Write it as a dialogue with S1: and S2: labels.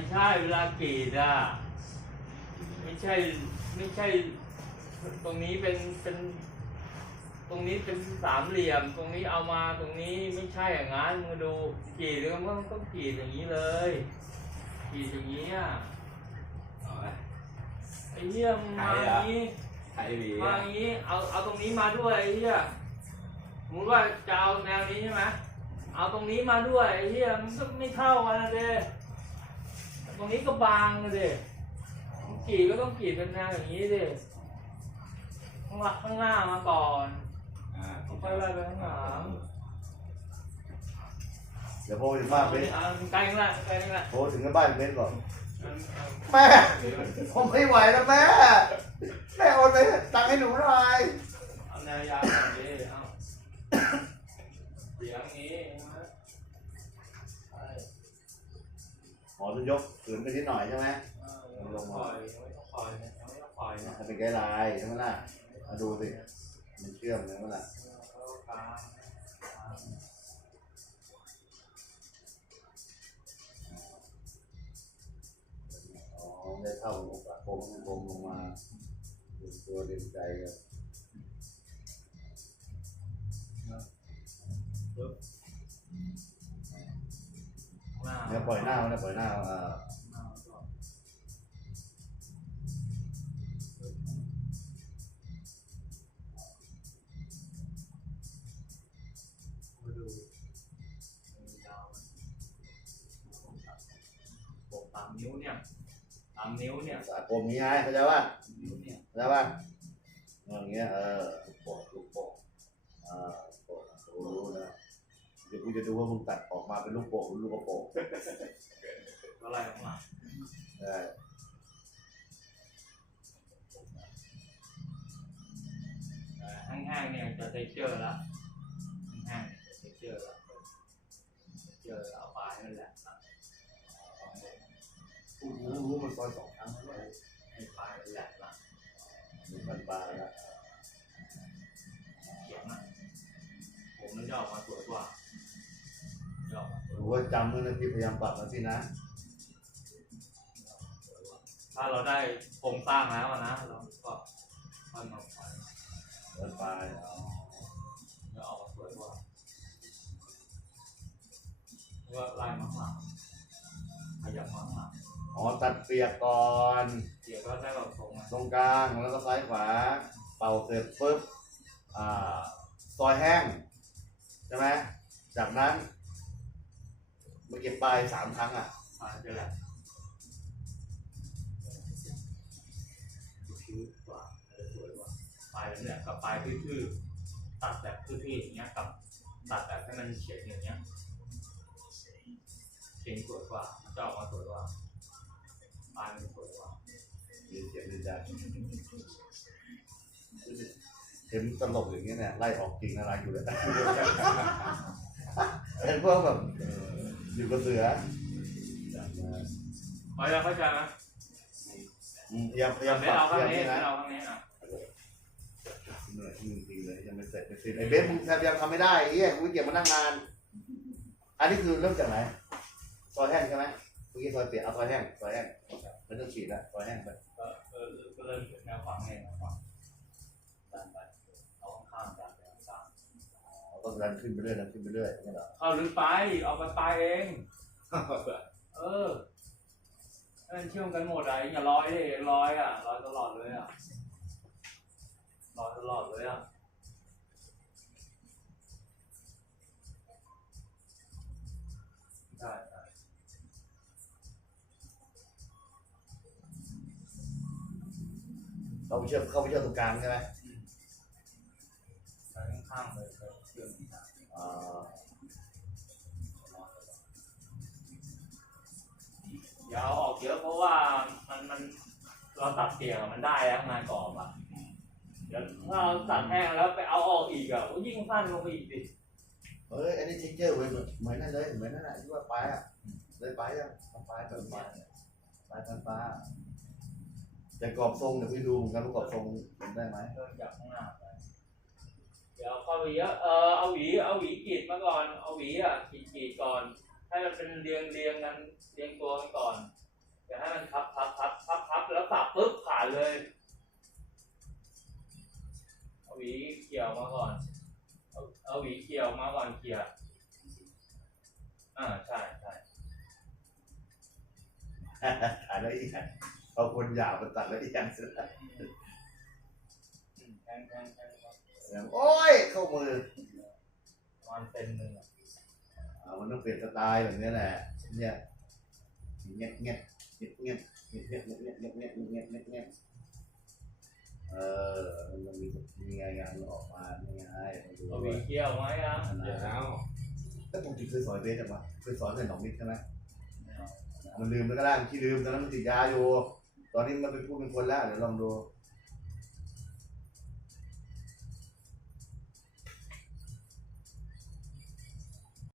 S1: ไม่ใช่เวลากรีดอะไม่ใช่ไม่ใช่ ตรงนี้เป็นเป็น ตรงนี้เป็นสามเหลี่ยม ตรงนี้เอามาตรงนี้ไม่ใช่อย่างนั้นมึงดูกรีดแล้วมันต้องกรีดอย่างนี้เลยกรีดอย่างนี้อะ
S2: เอาไหม
S1: ไอ้เหี้ยมึงมาอย่างนี้
S2: ไทยหวี
S1: มาอย่างนี้เอาเอาตรงนี้มาด้วยไอ้เหี้ยสมมติว่าจะเอาแนวนี้ใช่ไหมเอาตรงนี้มาด้วยไอ้เหี้ยมันก็ไม่เท่ากันนะเด้ตรง นี้ก็บางนะเด้กรีดก็ต้องกรีดเป็นแนวอย่างนี้เด้ข้างหลังข้างหน้ามาก่อน
S2: อ่า
S1: ค่อยไล่ไปข้างหลัง
S3: เดี๋ยวโทรถึงบ้านเบส
S1: เอาใกล้ข้างหน้าใกล้ข้างหน้า
S3: โทรถึงบ้านเบสก่อนแม่ผมไม่ไหวแล้วแม่แม่โอนไปตังค์ให้หนูหน่อย
S1: เอาแนวยาวหน่อยดิเอาเสียงนี้นะ
S3: มอต้องยกขืนไปนิดหน่อยใช่ไหม
S1: เออไม่ต้องปล่อยไม่ต้องปล่อยนะไม่ต้องปล่อยนะ
S3: ถ้าเป็นไกด์ไลน์ใช่ไหมล่ะมาดูสิมันเชื่อมใช่ไหมล่ะ
S1: เอากลางกลาง
S3: อ๋อได้เท่าลงปากโคมโคมลงมาดึงตัวดึงใจกัน
S1: ข้างหน้า
S3: เนี่ยปล่อยหน้ามันนะปล่อยหน้ามันอ่า
S1: หน้าก่อนมาดูมันยาวปกตามนิ้วเนี่ยตามนิ้วเนี่ย
S3: สากลมีไงเข้าใจป่ะ
S1: นิ้วเนี่ย
S3: เข้าใจป่ะอย่างเงี้ยเออลูกโป่งลูกโป่งอ่าลูกโป่งรู้นะ เดี๋ยวกูจะดูว่ามึงตัดออกมาเป็นลูกโป่งหรือลูกกระโป่ง
S1: ก็ไล่ออกมา
S3: ได้
S1: เอ่อแห้งๆเนี่ยจะเทคเจอร์แล้วแห้งๆจะเทคเจอร์แล้วเทคเจอร์เอาปลายนั่นแหละตัด
S3: กูรู้รู้มันซอยสองครั้งแล้ว
S1: ให้ปลายมันแหลกละ
S3: มีปันปลาแล้ว
S1: เขียงอะผมมันจะออกมาสวยกว่า
S3: รู้ว่าจำเมื่อนาทีพยายามปรับมาสินะ
S1: ถ้าเราได้โครงสร้างแล้วอะนะเราก็ค่อยมาปล่อย
S3: ปันปลาอ๋อ
S1: จะออกมาสวยกว่าแล้วก็ไล่มาข้างหลังขยับมาข้างหลัง
S3: อ๋อตัดเปียกก่อน
S1: เดี๋ยวก็ได้แบบทรงมา
S3: ตรงกลางแล้วก็ซ้ายขวา เป่าเสร็จปุ๊บอ่าซอยแห้ง ใช่ไหมจากนั้น มาเก็บปลายสามครั้งอะ
S1: ปลายจะแหลกคิ้วกว่าจะสวยกว่าปลายเนี่ยกับปลายทื่อๆตัดแบบทื่อๆอย่างเงี้ยกับตัดแบบให้มันเฉียงอย่างเงี้ยเฉียงสวยกว่ามันจะออกมาสวยกว่าปลายมันสวยกว่า
S3: มีเสียงดีใจเห็นตลกอย่างเงี้ยเนี่ยไล่ออกจริงอะไรอยู่เลยเป็นพวกแบบเอออยู่กับเสือจับมา
S1: พอจะเข้าใจไหม
S3: อืมพยายามพยายาม
S1: ไม่
S3: ปรับ
S1: เอา
S3: พ
S1: ข้าง
S3: ยายาม
S1: นี้
S3: นี่
S1: ไม่
S3: นะ
S1: เอาข้างนี้อะ
S3: เหนื่อยจริงๆเลยยังไม่เสร็จไม่เสร็จไอ้เบสมึงพยายามทำไม่ได้ไอ้เหี้ยกูเก็บมานั่งนาน อันนี้คือเริ่มจากไหนซอยแห้งใช่ไหมเมื่อกี้ซอยเปียกเอาซอยแห้งซอยแห้งไม่ต้องฉีดแล้วซอยแห้งไป
S1: ก็เออก็เริ่มแนวฝั่งเองนะฝั่ง เอา
S3: ต้องดันขึ้นไปเรื่อยดันขึ้นไปเรื่อยอย่างเงี้ยเหรอ
S1: ๆเข้าลึกไปเอาไปปลายเอง เออให้มันเชื่อมกันหมดอะอย่าร้อยดิร้อยอะร้อยตลอดเลยอะร้อยตลอดเลยอะได้ได้
S3: เราไปเชื่อมเข้าไปเชื่อมตรงกลางใช่ไหม
S1: ไปข้างๆเลยไปเชื่ อย่าเอาออกเยอะเพราะว่ามันมันเราตัดเปียกอะมันได้แล้วงานกรอบอะเดี๋ยวถ้าเราตัดแห้งแล้วไปเอาออกอีกอะยิ่งสั้นลงไปอีกดิ
S3: เฮ้ยอันนี้ทิงเจอร์เว้ยเหมือนเหมือนนั่นเลยเหมือนนั่นแหละที่ว่าปลายอะเลยปลายอะปลายแบบปลายปลายพันปลาแต่กรอบทรงเดี๋ยวพี่ดูเหมือนกันว่ากรอบทรงได้ไหม
S1: เริ่มจากข้างหน้า เดี๋ยวเอาเข้าไปเยอะเออเอาหวีเอาหวีกรีดมาก่อนเอาหวีอะกรีดกรีดก่อน ให้มันเป็นเรียงเรียงกันเรียงตัวกันก่อนจะให้มันพับพับพับพับพับแล้วสับปุ๊บผ่านเลยเอาหวีเกี่ยวมาก่อนเอาเอาหวีเกี่ยวมาก่อนเกี่ยวอ่าใช่ใช่
S3: ขายละเอียดเอาคนหยาบมาตัดละเอียดเสร็จแล้ว
S1: อืมแทงแทงแทงครับ
S3: โอ้ยเข้ามือ
S1: ประมาณเซนหนึ่งอะ
S3: อ่ามันต้องเปลี่ยนสไตล์แบบนี้แหละเนี่ยเงี้ยเงี้ยเงี้ยเงี้ยเงี้ยเงี้ยเงี้ยเงี้ยเงี้ยเงี้ยเงี้ยเงี้ยเออมันมีมีไงงานออกมาไม่ไงมาดู
S1: เอาหวีเกี่ยวไหมอะ
S2: เดี๋ยวแล้ว
S3: แต่ปกติเคยสอนเบสจังวะเคยสอนในหนองมิตรใช่ไหมมันลืมแล้วก็ได้มันขี้ลืมตอนนั้นมันติดยาอยู่ ตอนนี้มันเป็นผู้เป็นคนแล้วเดี๋ยวลองดู
S1: เ